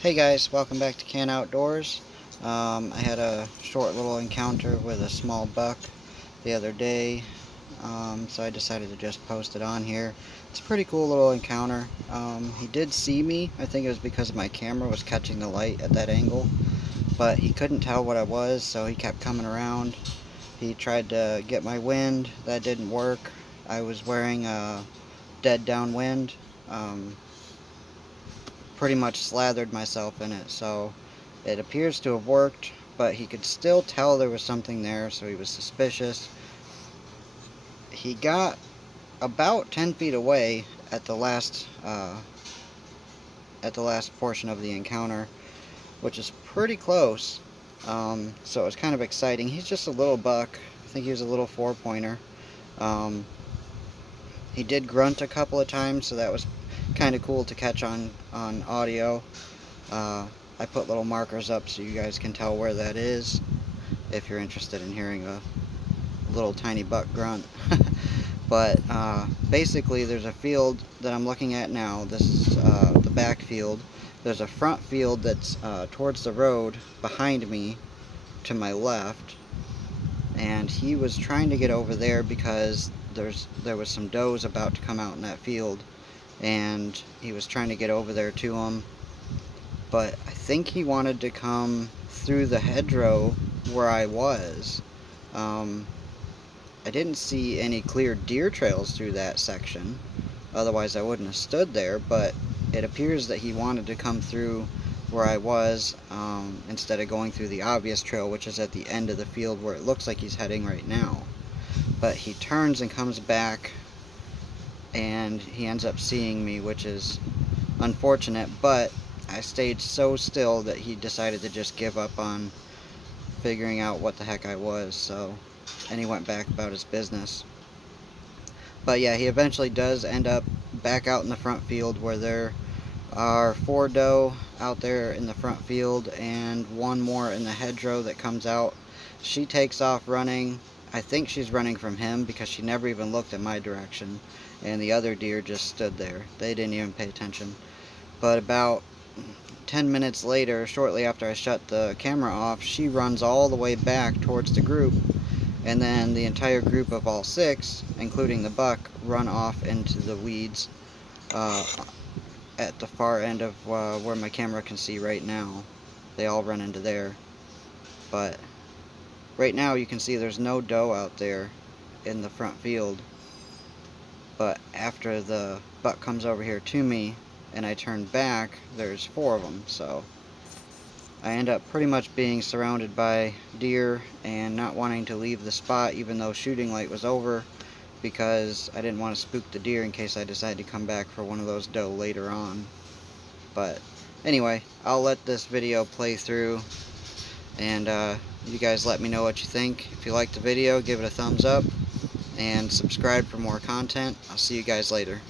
Hey guys, welcome back to Can Outdoors. I had a short little encounter with a small buck the other day, so I decided to just post it on here. It's a pretty cool little encounter. He did see me. I think it was because my camera was catching the light at that angle, but he couldn't tell what I was, so he kept coming around. He tried to get my wind. That didn't work. I was wearing a dead downwind. Um, Pretty much slathered myself in it, so it appears to have worked, but he could still tell there was something there, so he was suspicious. He got about 10 feet away at the last portion of the encounter, which is pretty close. So it was kind of exciting. He's just a little buck. I think he was a little four-pointer. Um, he did grunt a couple of times, so that was kind of cool to catch on audio. Uh, I put little markers up so you guys can tell where that is if you're interested in hearing a little tiny buck grunt. But basically there's a field that I'm looking at now. This is the back field. There's a front field that's towards the road behind me to my left, and he was trying to get over there because there was some does about to come out in that field, and he was trying to get over there to them, but I think he wanted to come through the hedgerow where I was. Um, I didn't see any clear deer trails through that section, otherwise I wouldn't have stood there, but it appears that he wanted to come through where I was instead of going through the obvious trail, which is at the end of the field where it looks like he's heading right now. But he turns and comes back, and he ends up seeing me, which is unfortunate, but I stayed so still that he decided to just give up on figuring out what the heck I was, and he went back about his business. But yeah, he eventually does end up back out in the front field where there are 4 doe out there in the front field and one more in the hedgerow that comes out. She takes off running. I think she's running from him because she never even looked in my direction, and the other deer just stood there. They didn't even pay attention. But about 10 minutes later, shortly after I shut the camera off, she runs all the way back towards the group, and then the entire group of all 6, including the buck, run off into the weeds uh, at the far end of where my camera can see right now. They all run into there. But right now you can see there's no doe out there in the front field. But after the buck comes over here to me and I turn back, there's 4 of them. So I end up pretty much being surrounded by deer and not wanting to leave the spot even though shooting light was over, because I didn't want to spook the deer in case I decided to come back for one of those doe later on. But anyway, I'll let this video play through, and you guys let me know what you think. If you like the video, give it a thumbs up and subscribe for more content. I'll see you guys later.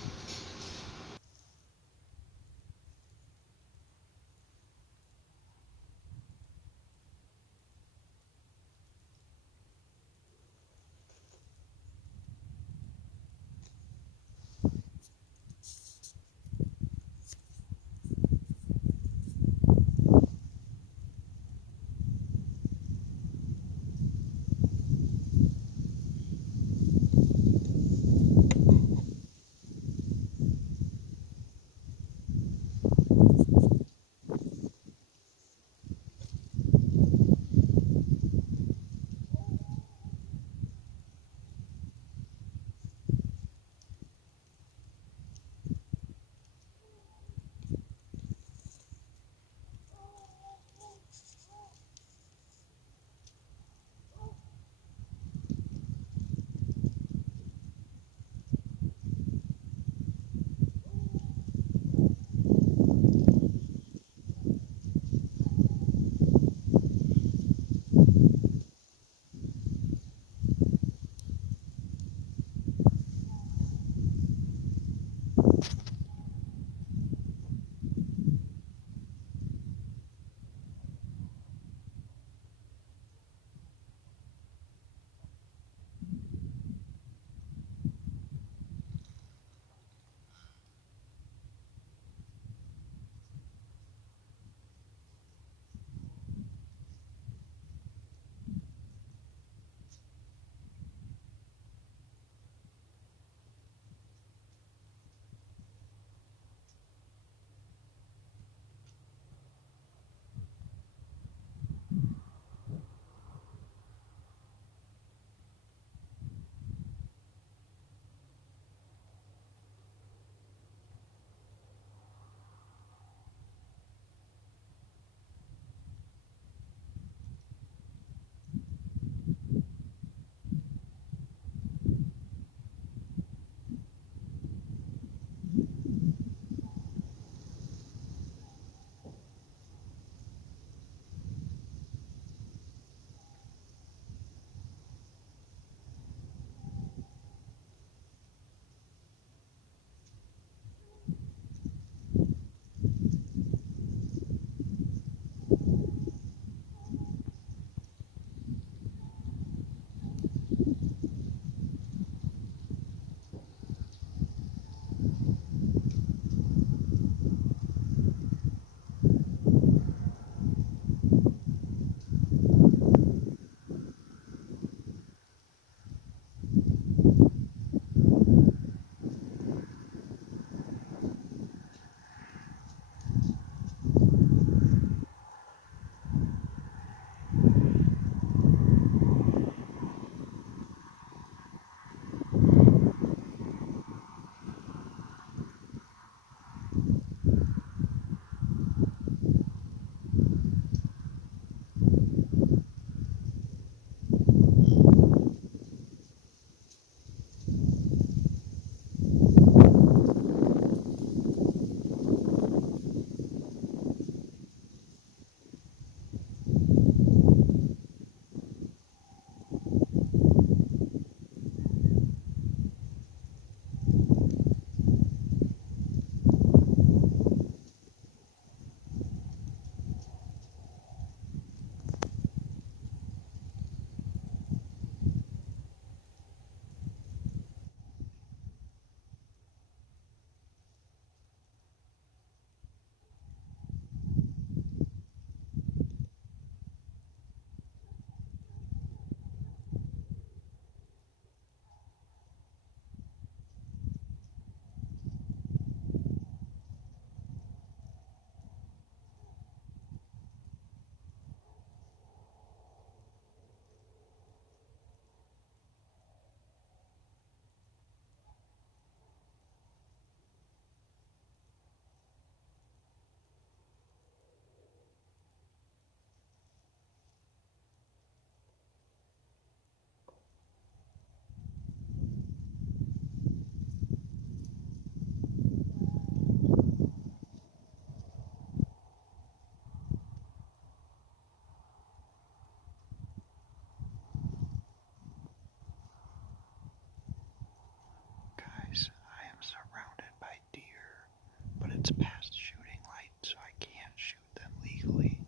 it's past shooting light, so I can't shoot them legally.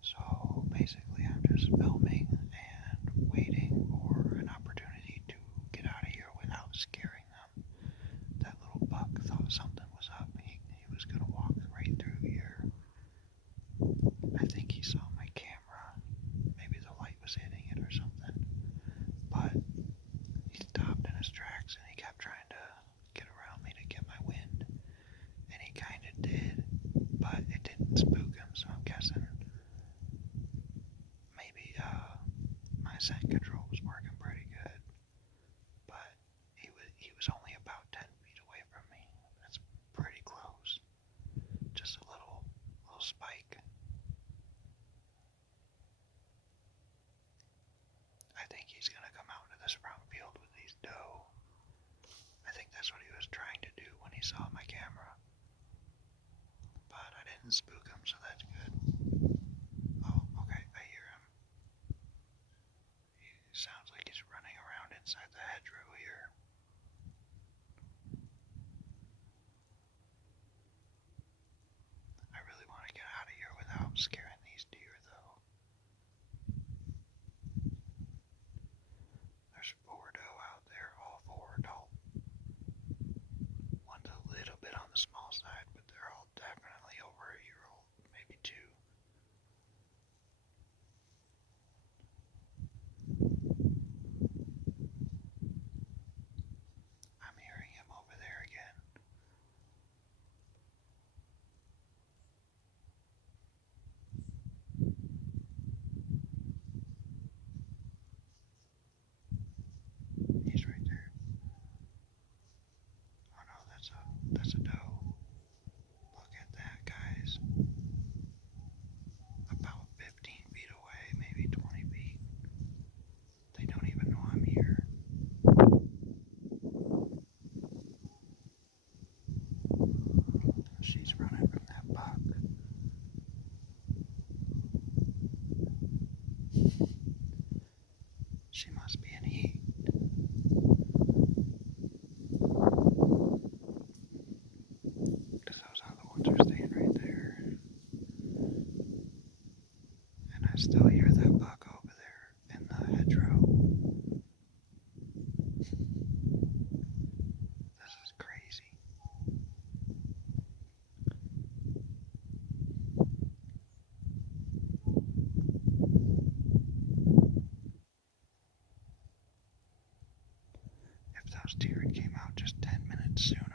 So basically I'm just filming and waiting for an opportunity to get out of here without scaring them. That little buck thought something was up. He was going to walk right through here. I think he saw my camera. Maybe the light was hitting it or something. But he stopped in his tracks and he kept trying to get around me to get my wind. And he kind of did, but it didn't spook him, so I'm guessing maybe my scent control was working pretty good. But he was only about 10 feet away from me. That's pretty close. Just a little spike. I think he's gonna come out into this front field with these doe. I think that's what he was trying to do when he saw my camera. But I didn't spook him, so that's good. Oh, okay, I hear him. He sounds like he's running around inside the hedgerow here. I really want to get out of here without scaring these deer, though. There's 4 doe out there, all 4 adult. One's a little bit on the small side, but they're all definitely over a year old, maybe 2. I'm hearing him over there again. He's right there. Oh no, that's a doe. Look at that, guys. About 15 feet away, maybe 20 feet. They don't even know I'm here. She's running from that buck. She must be in heat. Because those other ones are staying right there. And I still hear that buck over there in the hedgerow. This is crazy. If those deer had came out just 10 minutes sooner,